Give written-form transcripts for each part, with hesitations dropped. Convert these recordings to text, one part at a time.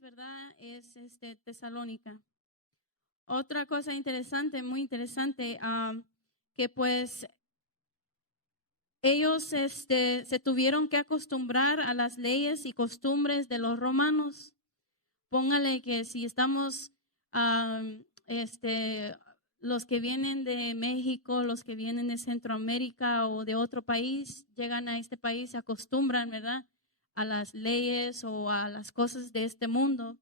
¿verdad? Es Tesalónica. Otra cosa interesante, muy interesante, que pues ellos se tuvieron que acostumbrar a las leyes y costumbres de los romanos. Póngale que si estamos, los que vienen de México, los que vienen de Centroamérica o de otro país, llegan a este país, se acostumbran, ¿verdad?, a las leyes o a las cosas de este mundo.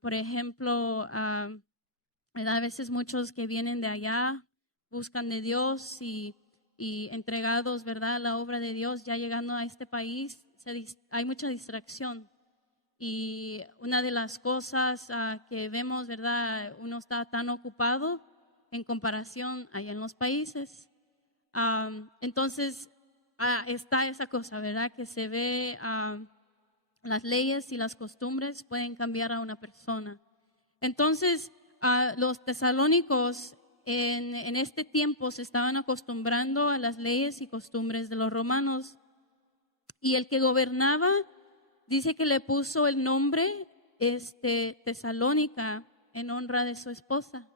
Por ejemplo, ¿verdad? A veces muchos que vienen de allá buscan de Dios y entregados, ¿verdad?, a la obra de Dios, ya llegando a este país, hay mucha distracción. Y una de las cosas que vemos, ¿verdad?, uno está tan ocupado en comparación allá en los países. Entonces, está esa cosa, ¿verdad?, que se ve, las leyes y las costumbres pueden cambiar a una persona. Entonces, los tesalónicos en este tiempo se estaban acostumbrando a las leyes y costumbres de los romanos. Y el que gobernaba dice que le puso el nombre Tesalónica en honra de su esposa.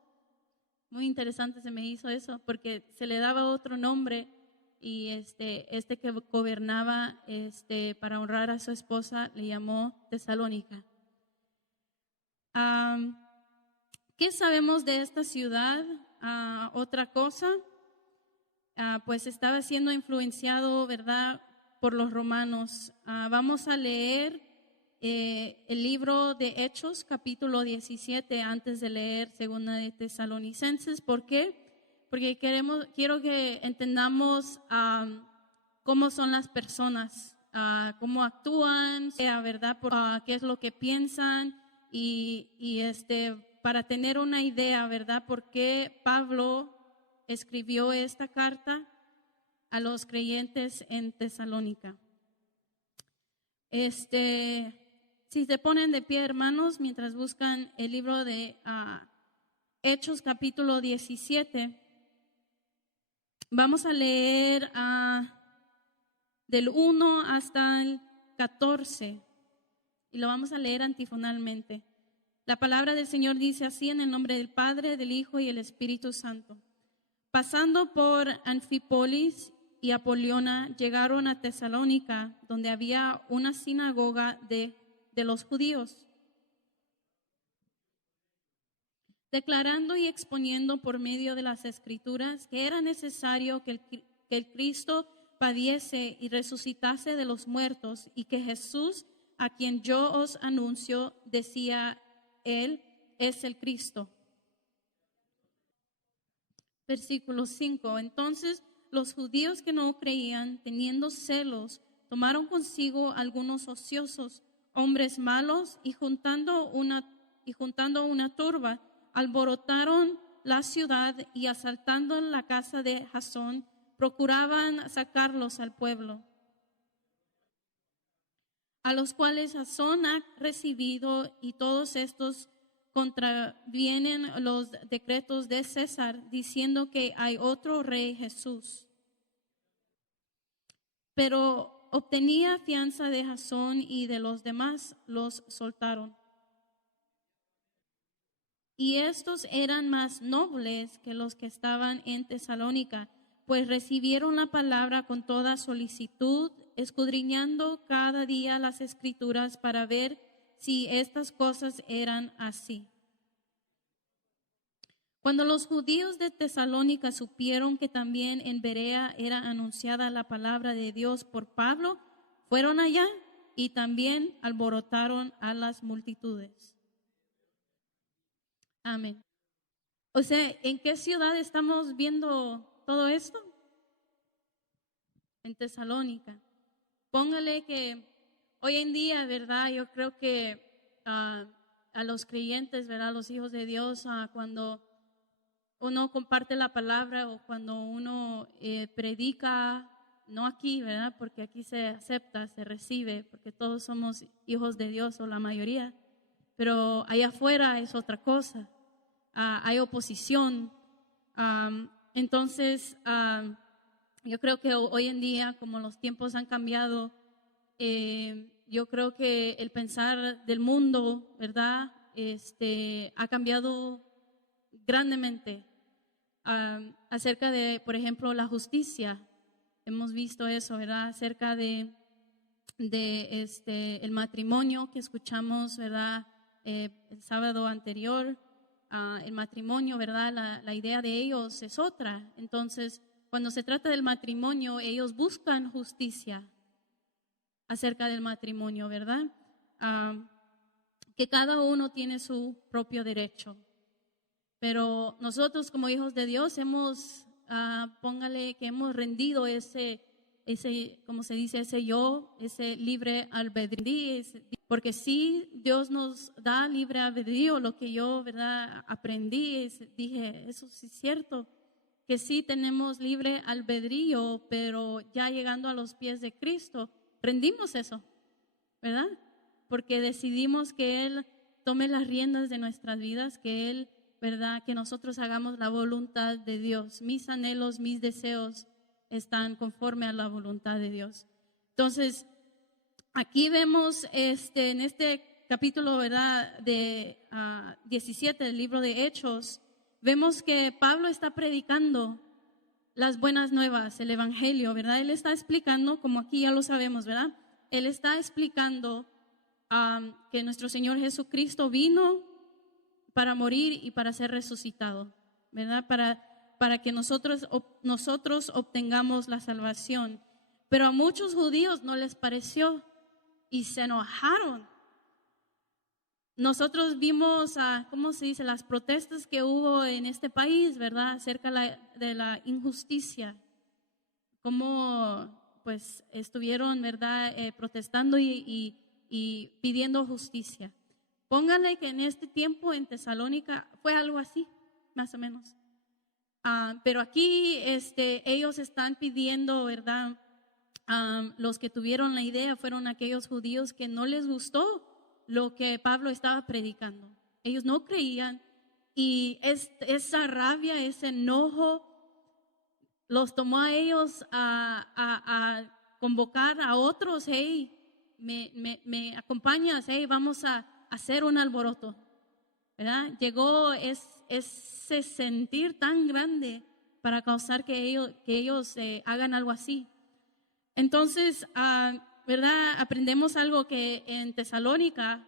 Muy interesante se me hizo eso, porque se le daba otro nombre y que gobernaba para honrar a su esposa le llamó Tesalónica. ¿Qué sabemos de esta ciudad? Otra cosa, pues estaba siendo influenciado, ¿verdad?, por los romanos. Vamos a leer el libro de Hechos, capítulo 17, antes de leer Segunda de Tesalonicenses. ¿Por qué? Porque quiero que entendamos cómo son las personas, cómo actúan, ¿verdad?, qué es lo que piensan y para tener una idea, ¿verdad?, por qué Pablo escribió esta carta a los creyentes en Tesalónica. Si se ponen de pie, hermanos, mientras buscan el libro de Hechos, capítulo 17, vamos a leer del 1 hasta el 14 y lo vamos a leer antifonalmente. La palabra del Señor dice así: en el nombre del Padre, del Hijo y el Espíritu Santo. Pasando por Anfípolis y Apoliona, llegaron a Tesalónica, donde había una sinagoga de los judíos. Declarando y exponiendo por medio de las Escrituras que era necesario que el Cristo padeciese y resucitase de los muertos, y que Jesús, a quien yo os anuncio, decía él, es el Cristo. Versículo 5. Entonces los judíos que no creían, teniendo celos, tomaron consigo algunos ociosos, hombres malos, y juntando una turba, alborotaron la ciudad y asaltando la casa de Jasón, procuraban sacarlos al pueblo. A los cuales Jasón ha recibido, y todos estos contravienen los decretos de César, diciendo que hay otro rey, Jesús. Pero obtenía fianza de Jasón y de los demás los soltaron. Y estos eran más nobles que los que estaban en Tesalónica, pues recibieron la palabra con toda solicitud, escudriñando cada día las Escrituras para ver si estas cosas eran así. Cuando los judíos de Tesalónica supieron que también en Berea era anunciada la palabra de Dios por Pablo, fueron allá y también alborotaron a las multitudes. Amén. O sea, ¿en qué ciudad estamos viendo todo esto? En Tesalónica. Póngale que hoy en día, ¿verdad? Yo creo que a los creyentes, ¿verdad?, los hijos de Dios, cuando uno comparte la palabra o cuando uno predica, no aquí, ¿verdad?, porque aquí se acepta, se recibe, porque todos somos hijos de Dios o la mayoría, pero allá afuera es otra cosa. Hay oposición. Entonces, yo creo que hoy en día, como los tiempos han cambiado, yo creo que el pensar del mundo, ¿verdad? Ha cambiado grandemente acerca de, por ejemplo, la justicia. Hemos visto eso, ¿verdad? Acerca de el matrimonio que escuchamos, ¿verdad? El sábado anterior, el matrimonio, ¿verdad? La idea de ellos es otra. Entonces, cuando se trata del matrimonio, ellos buscan justicia acerca del matrimonio, ¿verdad? Que cada uno tiene su propio derecho. Pero nosotros como hijos de Dios póngale que hemos rendido ese, como se dice, ese libre albedrío, porque sí, Dios nos da libre albedrío. Lo que yo, ¿verdad?, aprendí, dije, eso sí es cierto, que sí tenemos libre albedrío, pero ya llegando a los pies de Cristo, rendimos eso, ¿verdad? Porque decidimos que Él tome las riendas de nuestras vidas, que Él, ¿verdad?, que nosotros hagamos la voluntad de Dios. Mis anhelos, mis deseos están conforme a la voluntad de Dios. Entonces, aquí vemos en este capítulo, ¿verdad?, de 17 del libro de Hechos, vemos que Pablo está predicando las buenas nuevas, el evangelio, ¿verdad? Él está explicando, como aquí ya lo sabemos, ¿verdad? Él está explicando que nuestro Señor Jesucristo vino para morir y para ser resucitado, ¿verdad? Para que nosotros obtengamos la salvación. Pero a muchos judíos no les pareció y se enojaron. Nosotros vimos, ¿cómo se dice?, las protestas que hubo en este país, ¿verdad?, acerca de la injusticia. Cómo, pues, estuvieron, ¿verdad?, protestando y pidiendo justicia. Pónganle que en este tiempo en Tesalónica fue algo así, más o menos. Pero aquí ellos están pidiendo, ¿verdad? Los que tuvieron la idea fueron aquellos judíos que no les gustó lo que Pablo estaba predicando. Ellos no creían y esa rabia, ese enojo los tomó a ellos a convocar a otros. Hey, me acompañas, hey, vamos a hacer un alboroto, ¿verdad? Llegó ese sentir tan grande para causar que ellos hagan algo así. Entonces, ¿verdad? Aprendemos algo que en Tesalónica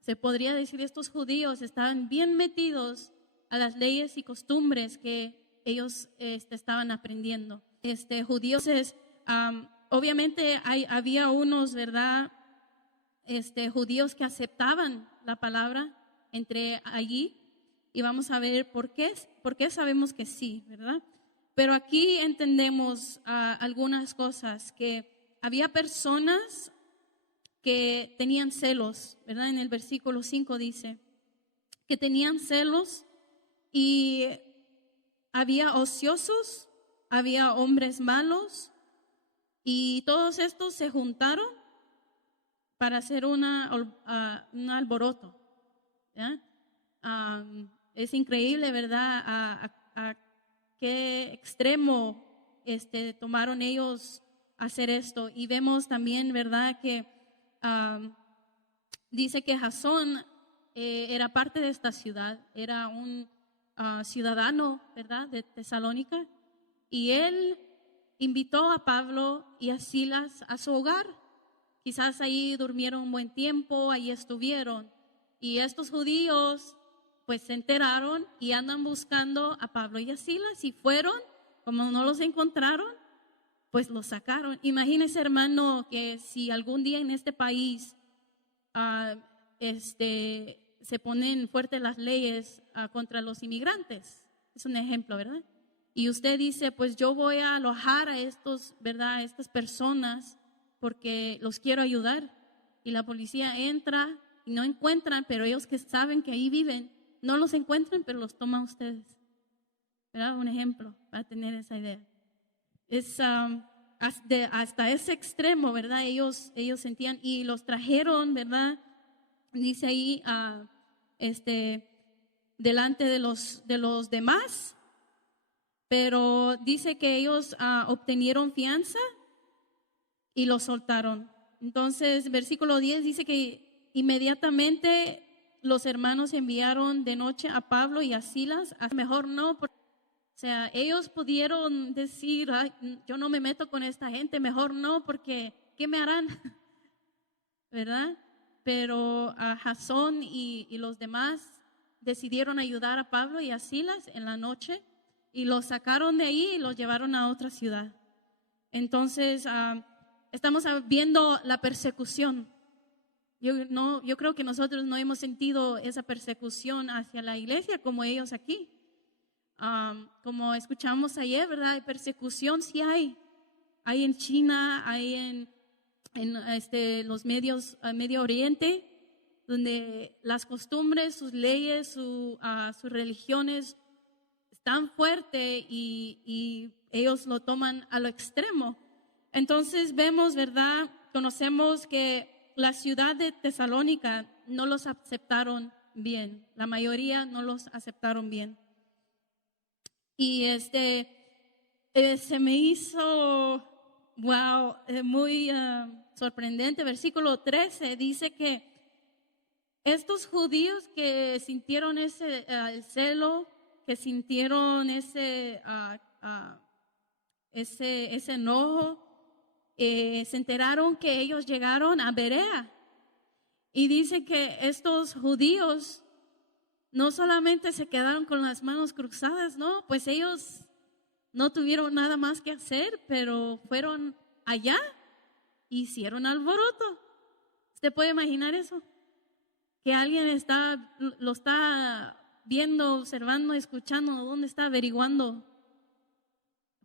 se podría decir, estos judíos estaban bien metidos a las leyes y costumbres que ellos estaban aprendiendo. Judíos obviamente había unos, ¿verdad?, judíos que aceptaban la palabra entre allí, y vamos a ver por qué sabemos que sí, ¿verdad? Pero aquí entendemos algunas cosas, que había personas que tenían celos, ¿verdad? En el versículo 5 dice que tenían celos, y había ociosos, había hombres malos, y todos estos se juntaron para hacer un alboroto, ¿ya? Es increíble, ¿verdad?, a qué extremo tomaron ellos hacer esto. Y vemos también, ¿verdad?, que dice que Jasón era parte de esta ciudad, era un ciudadano, ¿verdad?, de Tesalónica, y él invitó a Pablo y a Silas a su hogar. Quizás ahí durmieron un buen tiempo, ahí estuvieron. Y estos judíos pues se enteraron y andan buscando a Pablo y a Silas, y fueron, como no los encontraron, pues los sacaron. Imagínese, hermano, que si algún día en este país se ponen fuertes las leyes contra los inmigrantes, es un ejemplo, ¿verdad? Y usted dice, pues yo voy a alojar a ¿verdad?, a estas personas porque los quiero ayudar, y la policía entra y no encuentran, pero ellos que saben que ahí viven, no los encuentran, pero los toman ustedes, ¿verdad? Un ejemplo para tener esa idea. Es hasta ese extremo, ¿verdad? Ellos sentían, y los trajeron, ¿verdad? Dice ahí, delante de los demás, pero dice que ellos obtenieron fianza y los soltaron. Entonces, versículo 10 dice que inmediatamente los hermanos enviaron de noche a Pablo y a Silas. Mejor no, o sea, ellos pudieron decir, "Ay, yo no me meto con esta gente, mejor no, porque ¿qué me harán?" ¿Verdad? Pero a Jasón y los demás decidieron ayudar a Pablo y a Silas en la noche y los sacaron de ahí y los llevaron a otra ciudad. Entonces, estamos viendo la persecución. Yo creo que nosotros no hemos sentido esa persecución hacia la iglesia como ellos aquí. Como escuchamos ayer, ¿verdad? Persecución sí hay. Hay en China, hay en los Medio Oriente, donde las costumbres, sus leyes, sus religiones están fuertes y ellos lo toman a lo extremo. Entonces vemos, ¿verdad? Conocemos que la ciudad de Tesalónica no los aceptaron bien. La mayoría no los aceptaron bien. Y se me hizo, wow, muy sorprendente. Versículo 13 dice que estos judíos que sintieron el celo, que sintieron ese enojo, se enteraron que ellos llegaron a Berea. Y dice que estos judíos no solamente se quedaron con las manos cruzadas, no, pues ellos no tuvieron nada más que hacer, pero fueron allá e hicieron alboroto. ¿Usted puede imaginar eso? Que alguien lo está viendo, observando, escuchando, ¿dónde está averiguando?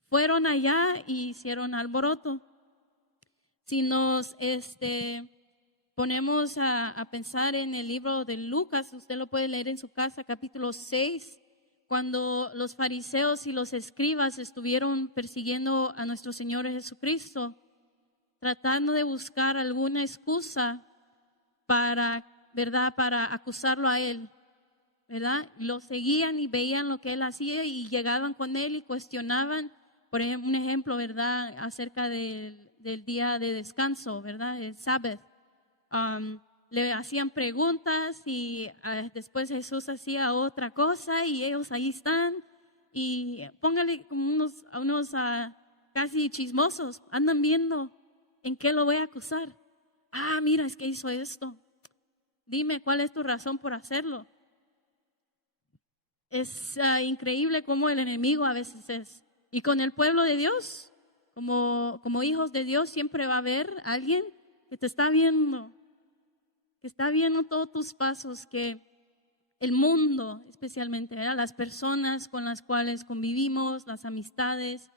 Fueron allá e hicieron alboroto. Si nos ponemos a pensar en el libro de Lucas, usted lo puede leer en su casa, capítulo 6, cuando los fariseos y los escribas estuvieron persiguiendo a nuestro Señor Jesucristo, tratando de buscar alguna excusa para, ¿verdad?, para acusarlo a Él, ¿verdad? Lo seguían y veían lo que Él hacía y llegaban con Él y cuestionaban, por ejemplo, un ejemplo, ¿verdad?, acerca del día de descanso, ¿verdad?, el Sabbath. Le hacían preguntas y después Jesús hacía otra cosa y ellos ahí están y póngale como unos casi chismosos, andan viendo en qué lo voy a acusar. Mira, es que hizo esto. Dime cuál es tu razón por hacerlo. Es increíble cómo el enemigo a veces es. Y con el pueblo de Dios, como hijos de Dios, siempre va a haber alguien que te está viendo, que está viendo todos tus pasos, que el mundo especialmente, ¿verdad?, las personas con las cuales convivimos, las amistades,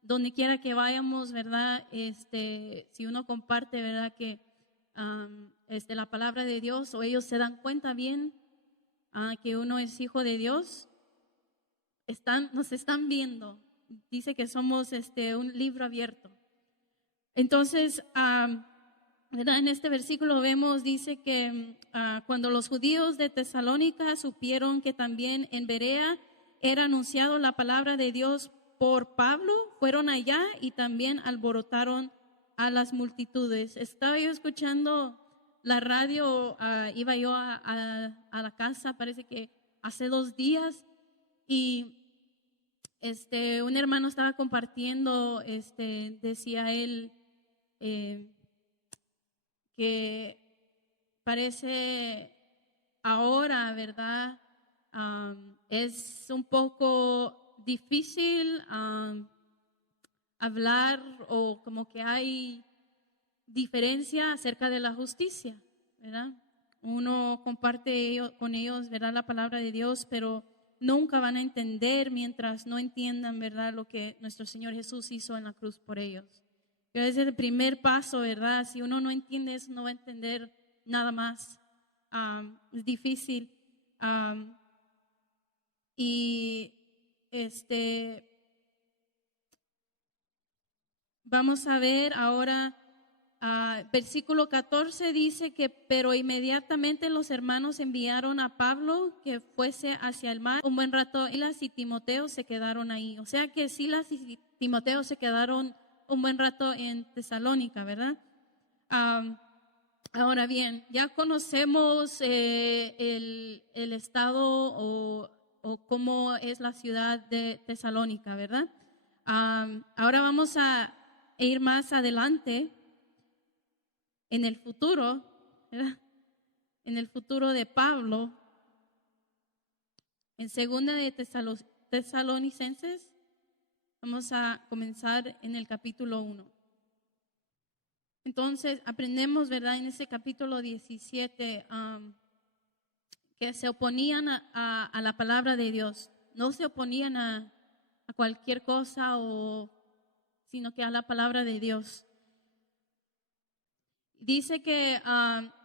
donde quiera que vayamos, ¿verdad? Si uno comparte, ¿verdad?, que la palabra de Dios, o ellos se dan cuenta bien que uno es hijo de Dios, nos están viendo. Dice que somos un libro abierto. Entonces, ¿verdad?, en este versículo vemos, dice que cuando los judíos de Tesalónica supieron que también en Berea era anunciado la palabra de Dios por Pablo, fueron allá y también alborotaron a las multitudes. Estaba yo escuchando la radio, iba yo a la casa, parece que hace 2 días, y un hermano estaba compartiendo, decía él, que parece ahora, ¿verdad?, es un poco difícil hablar, o como que hay diferencia acerca de la justicia, ¿verdad? Uno comparte con ellos, ¿verdad?, la palabra de Dios, pero nunca van a entender mientras no entiendan, ¿verdad?, lo que nuestro Señor Jesús hizo en la cruz por ellos. Pero ese es el primer paso, ¿verdad? Si uno no entiende eso, no va a entender nada más. Es difícil. Y vamos a ver ahora, versículo 14 dice que, pero inmediatamente los hermanos enviaron a Pablo que fuese hacia el mar. Un buen rato Silas y Timoteo se quedaron ahí. O sea que Silas y Timoteo se quedaron un buen rato en Tesalónica, ¿verdad? Am, Ahora bien, ya conocemos el estado o cómo es la ciudad de Tesalónica, ¿verdad? Ahora vamos a ir más adelante en el futuro, ¿verdad? En el futuro de Pablo, en segunda de Tesalonicenses, vamos a comenzar en el capítulo 1. Entonces, aprendemos, ¿verdad? En ese capítulo 17, que se oponían a la palabra de Dios. No se oponían a cualquier cosa, sino que a la palabra de Dios. Dice que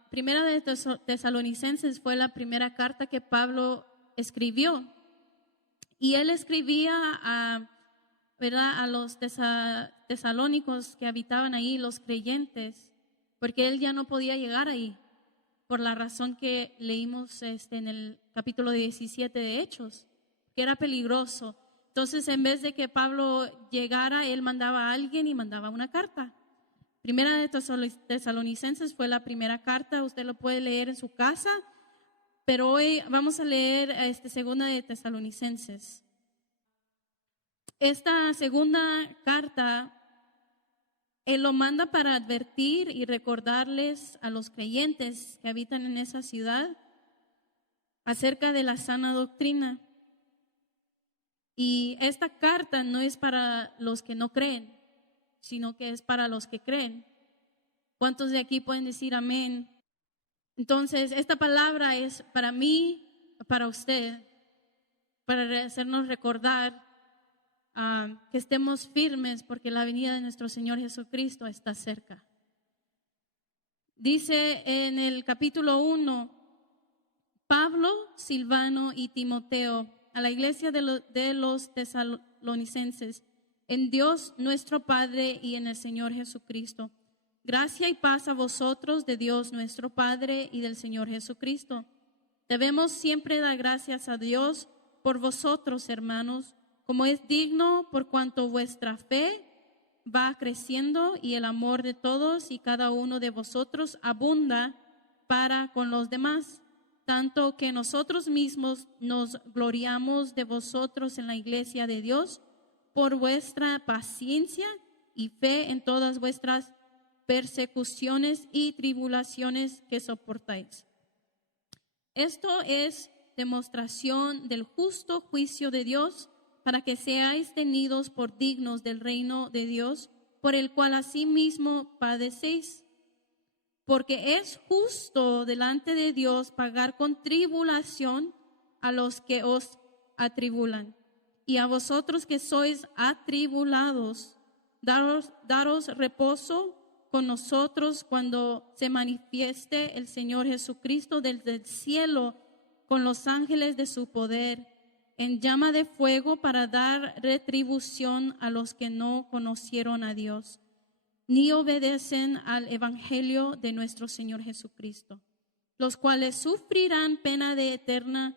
Primera de Tesalonicenses fue la primera carta que Pablo escribió. Y él escribía ¿verdad? A los tesalónicos que habitaban ahí, los creyentes, porque él ya no podía llegar ahí, por la razón que leímos en el capítulo 17 de Hechos, que era peligroso. Entonces, en vez de que Pablo llegara, él mandaba a alguien y mandaba una carta. Primera de Tesalonicenses fue la primera carta, usted lo puede leer en su casa, pero hoy vamos a leer segunda de Tesalonicenses. Esta segunda carta, él lo manda para advertir y recordarles a los creyentes que habitan en esa ciudad acerca de la sana doctrina. Y esta carta no es para los que no creen, sino que es para los que creen. ¿Cuántos de aquí pueden decir amén? Entonces, esta palabra es para mí, para usted, para hacernos recordar que estemos firmes porque la venida de nuestro Señor Jesucristo está cerca. Dice en el capítulo 1, Pablo, Silvano y Timoteo, a la iglesia de los tesalonicenses, en Dios nuestro Padre y en el Señor Jesucristo. Gracia y paz a vosotros de Dios nuestro Padre y del Señor Jesucristo. Debemos siempre dar gracias a Dios por vosotros, hermanos, como es digno, por cuanto vuestra fe va creciendo y el amor de todos y cada uno de vosotros abunda para con los demás, tanto que nosotros mismos nos gloriamos de vosotros en la iglesia de Dios por vuestra paciencia y fe en todas vuestras persecuciones y tribulaciones que soportáis. Esto es demostración del justo juicio de Dios, para que seáis tenidos por dignos del reino de Dios, por el cual asimismo padecéis. Porque es justo delante de Dios pagar con tribulación a los que os atribulan. Y a vosotros que sois atribulados, daros reposo con nosotros cuando se manifieste el Señor Jesucristo desde el cielo con los ángeles de su poder, en llama de fuego para dar retribución a los que no conocieron a Dios, ni obedecen al evangelio de nuestro Señor Jesucristo, los cuales sufrirán pena de eterna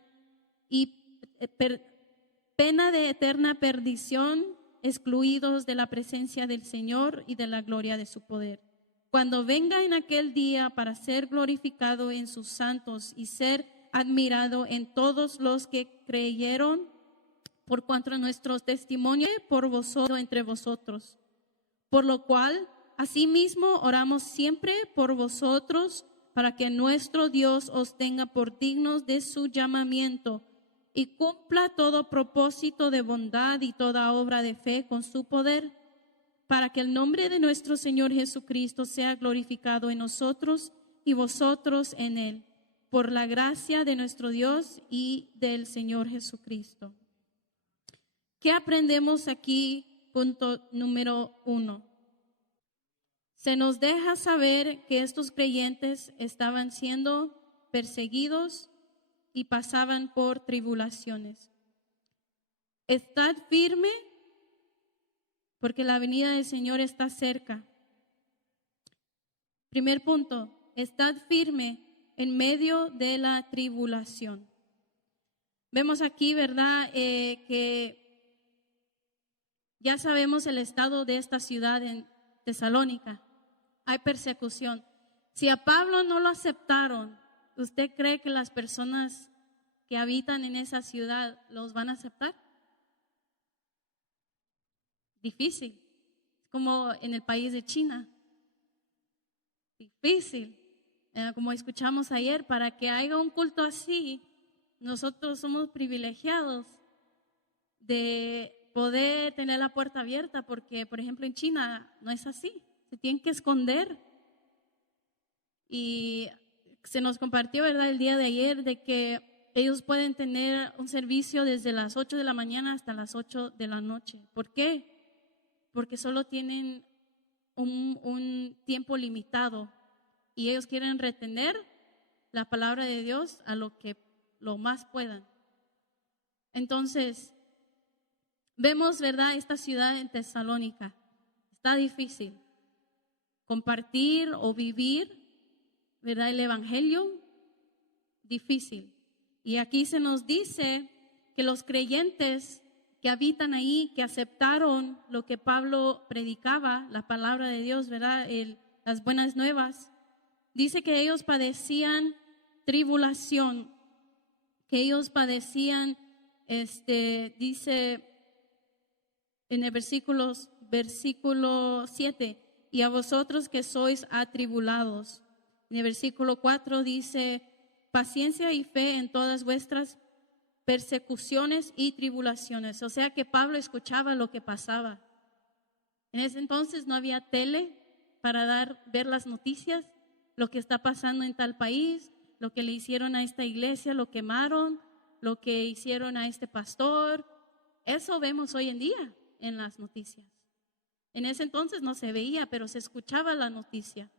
perdición, excluidos de la presencia del Señor y de la gloria de su poder, cuando venga en aquel día para ser glorificado en sus santos y ser admirado en todos los que creyeron, por cuanto nuestro testimonio por vosotros entre vosotros. Por lo cual, asimismo, oramos siempre por vosotros, para que nuestro Dios os tenga por dignos de su llamamiento y cumpla todo propósito de bondad y toda obra de fe con su poder, para que el nombre de nuestro Señor Jesucristo sea glorificado en nosotros y vosotros en Él, por la gracia de nuestro Dios y del Señor Jesucristo. ¿Qué aprendemos aquí? Punto número 1. Se nos deja saber que estos creyentes estaban siendo perseguidos y pasaban por tribulaciones. Estad firme, porque la venida del Señor está cerca. Primer punto, estad firme en medio de la tribulación. Vemos aquí, ¿verdad?, que ya sabemos el estado de esta ciudad en Tesalónica. hay persecución. Si a Pablo no lo aceptaron, ¿usted cree que las personas que habitan en esa ciudad los van a aceptar? Difícil. Como en el país de China. Difícil. Como escuchamos ayer, para que haya un culto así, nosotros somos privilegiados de poder tener la puerta abierta, porque, por ejemplo, en China no es así. Se tienen que esconder. Y se nos compartió, ¿verdad?, el día de ayer, de que ellos pueden tener un servicio desde las 8 de la mañana hasta las 8 de la noche. ¿Por qué? Porque solo tienen un tiempo limitado y ellos quieren retener la palabra de Dios a lo más puedan. Entonces, vemos, ¿verdad?, esta ciudad en Tesalónica. Está difícil compartir o vivir, ¿verdad?, el evangelio, difícil. Y aquí se nos dice que los creyentes que habitan ahí, que aceptaron lo que Pablo predicaba, la palabra de Dios, ¿verdad?, las buenas nuevas, dice que ellos padecían tribulación, que ellos padecían, dice en el versículo 7, y a vosotros que sois atribulados. En el versículo 4 dice, paciencia y fe en todas vuestras persecuciones y tribulaciones. O sea que Pablo escuchaba lo que pasaba. En ese entonces no había tele para ver las noticias, lo que está pasando en tal país, lo que le hicieron a esta iglesia, lo quemaron, lo que hicieron a este pastor. Eso vemos hoy en día en las noticias. En ese entonces no se veía, pero se escuchaba la noticia.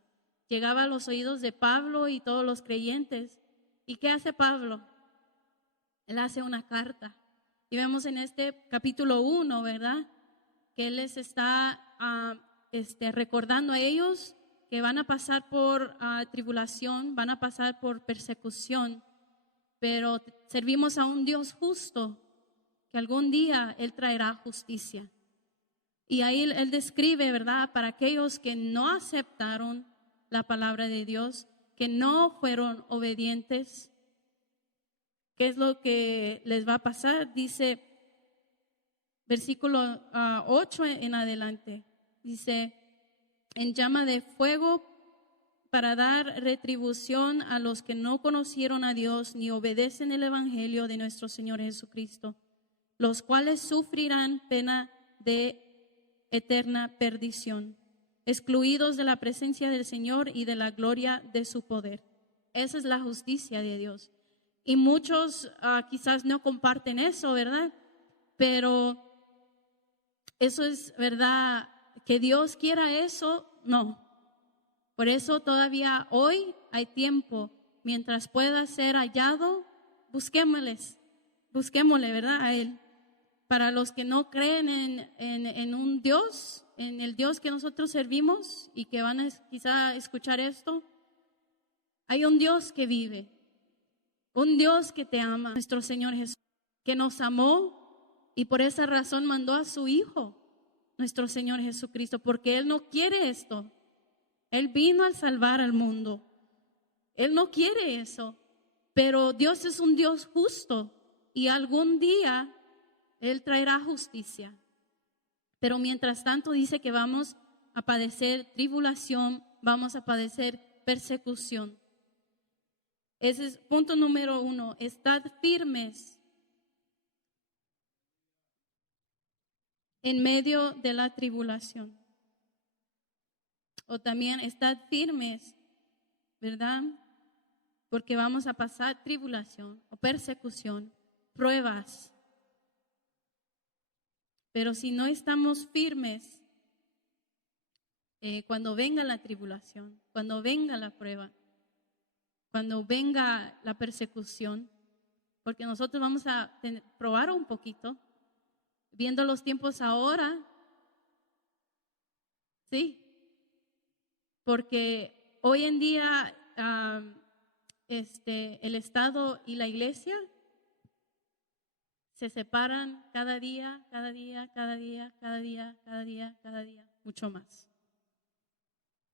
Llegaba a los oídos de Pablo y todos los creyentes. ¿Y qué hace Pablo? Él hace una carta. Y vemos en este capítulo 1, ¿verdad?, que él les está recordando a ellos que van a pasar por tribulación, van a pasar por persecución, pero servimos a un Dios justo, que algún día Él traerá justicia. Y ahí él describe, ¿verdad?, para aquellos que no aceptaron la palabra de Dios, que no fueron obedientes, ¿qué es lo que les va a pasar? Dice, versículo 8 en adelante, dice, en llama de fuego para dar retribución a los que no conocieron a Dios ni obedecen el evangelio de nuestro Señor Jesucristo, los cuales sufrirán pena de eterna perdición, excluidos de la presencia del Señor y de la gloria de su poder. Esa es la justicia de Dios. Y muchos quizás no comparten eso, ¿verdad? Pero eso es verdad, que Dios quiera eso, no. Por eso todavía hoy hay tiempo, mientras pueda ser hallado, busquémosle, ¿verdad?, a Él. Para los que no creen en un Dios, en el Dios que nosotros servimos y que van a quizá escuchar esto, hay un Dios que vive, un Dios que te ama, nuestro Señor Jesús, que nos amó y por esa razón mandó a su Hijo, nuestro Señor Jesucristo, porque Él no quiere esto. Él vino a salvar al mundo. Él no quiere eso, pero Dios es un Dios justo y algún día Él traerá justicia. Pero mientras tanto dice que vamos a padecer tribulación, vamos a padecer persecución. Ese es punto número 1. Estad firmes en medio de la tribulación. O también estad firmes, ¿verdad? Porque vamos a pasar tribulación o persecución, pruebas. Pero si no estamos firmes, cuando venga la tribulación, cuando venga la prueba, cuando venga la persecución, porque nosotros vamos a probar un poquito, viendo los tiempos ahora, sí, porque hoy en día el Estado y la iglesia se separan cada día, mucho más.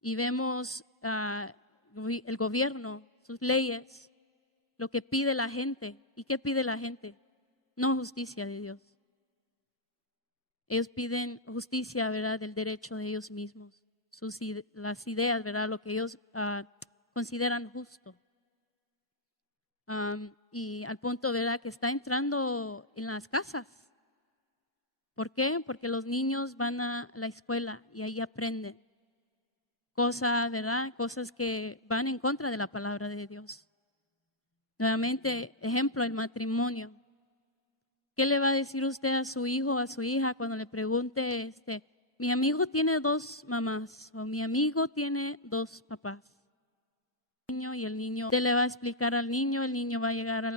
y vemos el gobierno, sus leyes, lo que pide la gente. ¿Y qué pide la gente? No justicia de Dios. Ellos piden justicia, ¿verdad?, del derecho de ellos mismos, las ideas, ¿verdad?, lo que ellos consideran justo. Y al punto, ¿verdad?, que está entrando en las casas. ¿Por qué? Porque los niños van a la escuela y ahí aprenden cosas, ¿verdad?, cosas que van en contra de la palabra de Dios. Nuevamente, ejemplo, el matrimonio. ¿Qué le va a decir usted a su hijo o a su hija cuando le pregunte, mi amigo tiene 2 mamás o mi amigo tiene 2 papás? Y el niño, usted le va a explicar al niño, el niño va a llegar a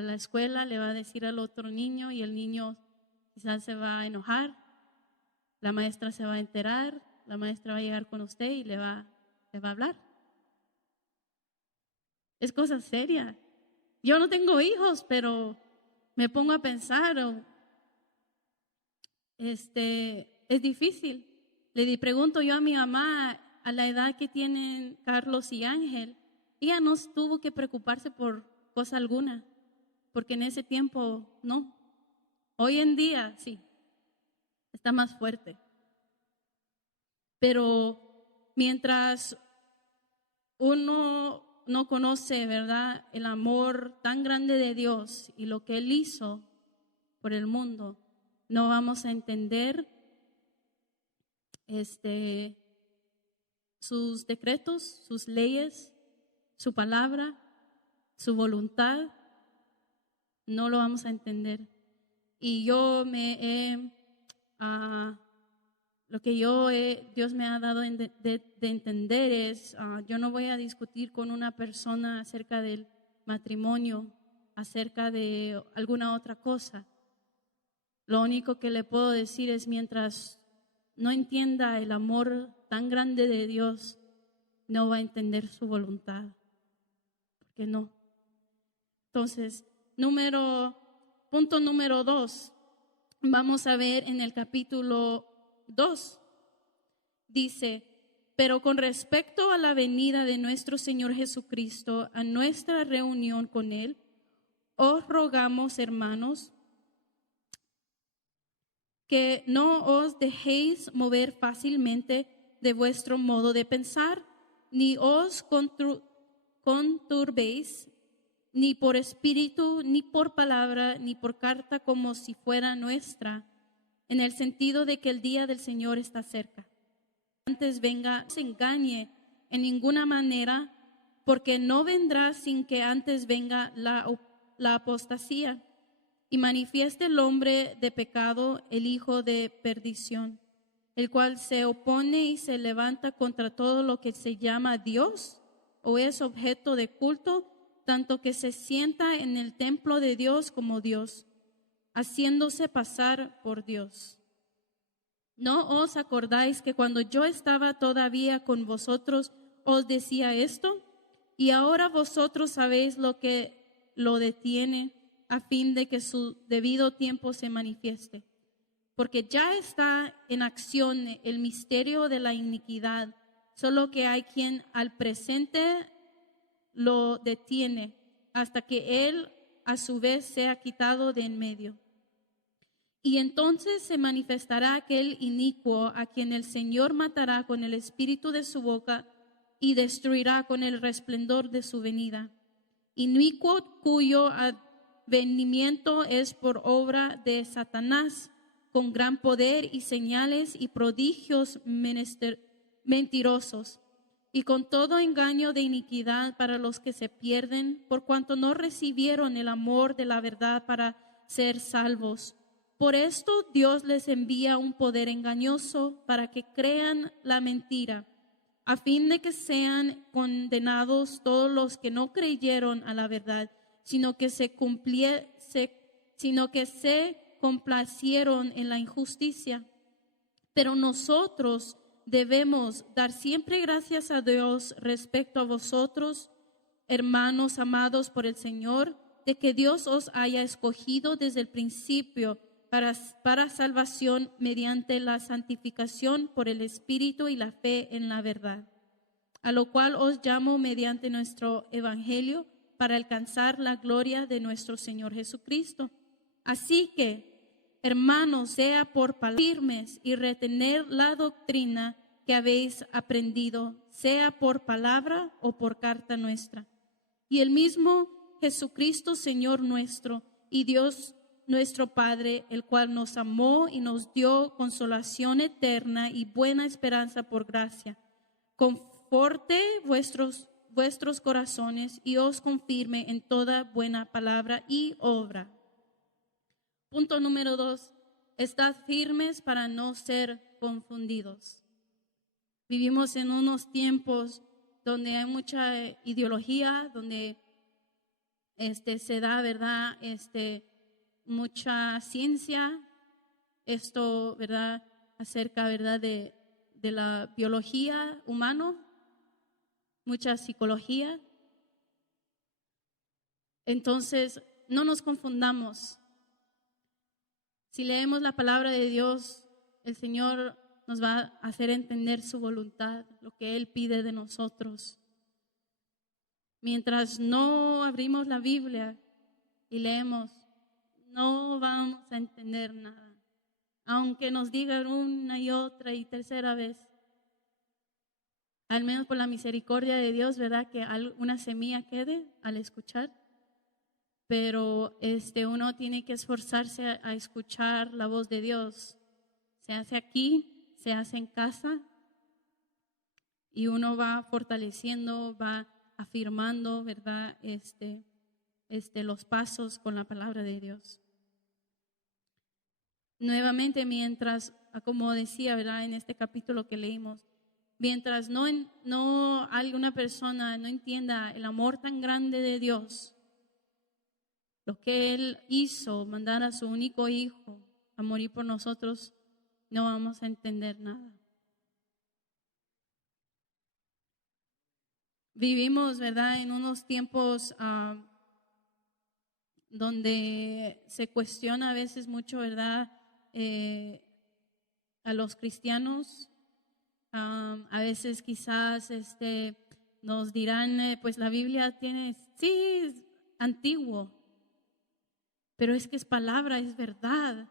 la escuela, le va a decir al otro niño y el niño quizás se va a enojar, la maestra se va a enterar, la maestra va a llegar con usted y le va a hablar. Es cosa seria. Yo no tengo hijos, pero me pongo a pensar, es difícil. Le pregunto yo a mi mamá, a la edad que tienen Carlos y Ángel, ella no tuvo que preocuparse por cosa alguna, porque en ese tiempo no. Hoy en día sí, está más fuerte. Pero mientras uno no conoce, ¿verdad?, el amor tan grande de Dios y lo que Él hizo por el mundo, no vamos a entender sus decretos, sus leyes, su palabra, su voluntad. No lo vamos a entender. Y yo lo que Dios me ha dado de entender es, yo no voy a discutir con una persona acerca del matrimonio, acerca de alguna otra cosa. Lo único que le puedo decir es, mientras no entienda el amor tan grande de Dios, no va a entender su voluntad. Porque no. Entonces, punto número 2, vamos a ver en el capítulo 2. Dice, pero con respecto a la venida de nuestro Señor Jesucristo, a nuestra reunión con Él, os rogamos, hermanos, que no os dejéis mover fácilmente de vuestro modo de pensar, ni os conturbéis, ni por espíritu, ni por palabra, ni por carta como si fuera nuestra, en el sentido de que el día del Señor está cerca. Antes venga, no se engañe en ninguna manera, porque no vendrá sin que antes venga la apostasía y manifieste el hombre de pecado, el hijo de perdición, el cual se opone y se levanta contra todo lo que se llama Dios o es objeto de culto, tanto que se sienta en el templo de Dios como Dios, haciéndose pasar por Dios. ¿No os acordáis que cuando yo estaba todavía con vosotros os decía esto? Y ahora vosotros sabéis lo que lo detiene, a fin de que su debido tiempo se manifieste. Porque ya está en acción el misterio de la iniquidad, solo que hay quien al presente lo detiene, hasta que él a su vez sea quitado de en medio. Y entonces se manifestará aquel inicuo a quien el Señor matará con el espíritu de su boca y destruirá con el resplendor de su venida. Inicuo cuyo advenimiento es por obra de Satanás, con gran poder y señales y prodigios mentirosos, y con todo engaño de iniquidad para los que se pierden, por cuanto no recibieron el amor de la verdad para ser salvos. Por esto Dios les envía un poder engañoso para que crean la mentira, a fin de que sean condenados todos los que no creyeron a la verdad, sino que se complacieron en la injusticia. Pero nosotros debemos dar siempre gracias a Dios respecto a vosotros, hermanos amados por el Señor, de que Dios os haya escogido desde el principio para salvación mediante la santificación por el Espíritu y la fe en la verdad. a lo cual os llamo mediante nuestro evangelio para alcanzar la gloria de nuestro Señor Jesucristo. Así que, hermanos, sea por palabras firmes y retener la doctrina que habéis aprendido, sea por palabra o por carta nuestra. Y el mismo Jesucristo, Señor nuestro, y Dios nuestro Padre, el cual nos amó y nos dio consolación eterna y buena esperanza por gracia, conforte vuestros corazones y os confirme en toda buena palabra y obra. Punto número 2. Estad firmes para no ser confundidos. Vivimos en unos tiempos donde hay mucha ideología, donde se da, ¿verdad? Mucha ciencia, esto, ¿verdad? Acerca, ¿verdad? De la biología humana, mucha psicología. Entonces, no nos confundamos. Si leemos la palabra de Dios, el Señor nos va a hacer entender su voluntad, lo que Él pide de nosotros. Mientras no abrimos la Biblia y leemos, no vamos a entender nada. Aunque nos digan una y otra y tercera vez, al menos por la misericordia de Dios, ¿verdad? Que una semilla quede al escuchar. Pero uno tiene que esforzarse a escuchar la voz de Dios. Se hace aquí, se hace en casa y uno va fortaleciendo, va afirmando, ¿verdad? Los pasos con la palabra de Dios. Nuevamente, mientras, como decía, ¿verdad? En este capítulo que leímos, mientras no alguna persona no entienda el amor tan grande de Dios, lo que Él hizo, mandar a su único hijo a morir por nosotros, no vamos a entender nada. Vivimos, ¿verdad?, en unos tiempos donde se cuestiona a veces mucho, ¿verdad?, a los cristianos. A veces quizás nos dirán, pues la Biblia sí, es antiguo, pero es que es palabra, es verdad.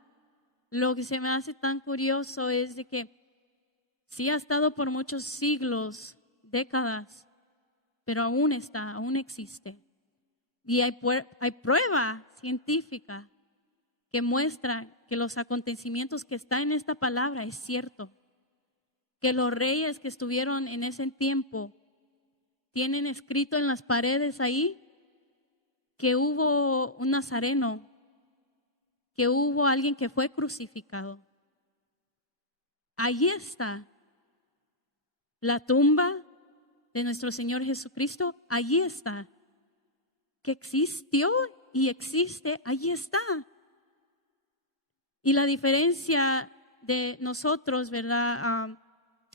Lo que se me hace tan curioso es de que sí ha estado por muchos siglos, décadas, pero aún existe. Y hay prueba científica que muestra que los acontecimientos que están en esta palabra es cierto. Que los reyes que estuvieron en ese tiempo tienen escrito en las paredes ahí que hubo un nazareno, que hubo alguien que fue crucificado. Ahí está la tumba de nuestro Señor Jesucristo, allí está. Que existió y existe, allí está. Y la diferencia de nosotros, ¿verdad?,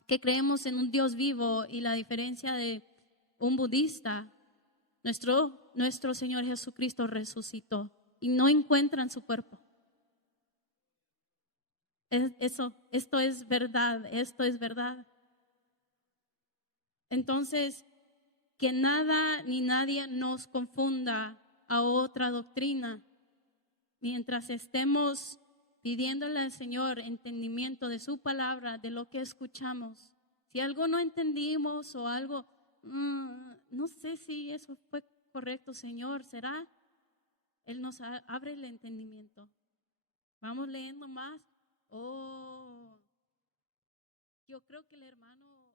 que creemos en un Dios vivo, y la diferencia de un budista, nuestro Señor Jesucristo resucitó y no encuentran su cuerpo. Esto es verdad, esto es verdad. Entonces, que nada ni nadie nos confunda a otra doctrina. Mientras estemos pidiéndole al Señor entendimiento de su palabra, de lo que escuchamos. Si algo no entendimos o algo, no sé si eso fue correcto, Señor, ¿será? Él nos abre el entendimiento. Vamos leyendo más. Yo creo que el hermano...